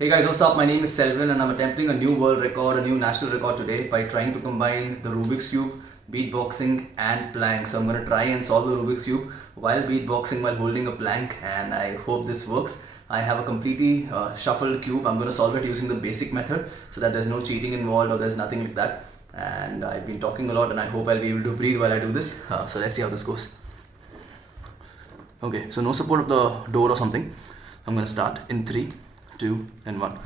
Hey guys, what's up? My name is Selwyn and I'm attempting a new world record, a new national record today by trying to combine the Rubik's Cube, beatboxing and plank. So I'm going to try and solve the Rubik's Cube while beatboxing, while holding a plank, and I hope this works. I have a completely shuffled cube. I'm going to solve it using the basic method so that there's no cheating involved or there's nothing like that. And I've been talking a lot and I hope I'll be able to breathe while I do this. So let's see how this goes. Okay, so no support of the door or something. I'm going to start in 3, 2 and 1.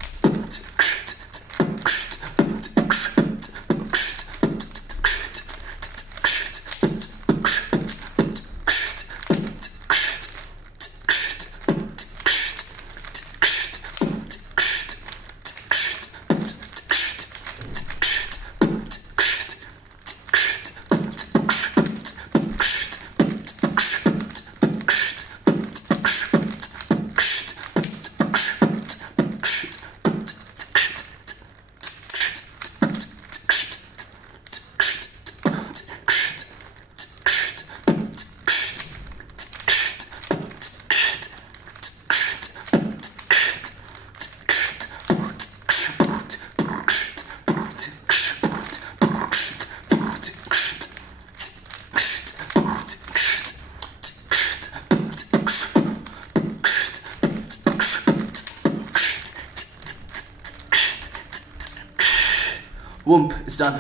Whoomp, it's done.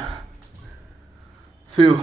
Phew.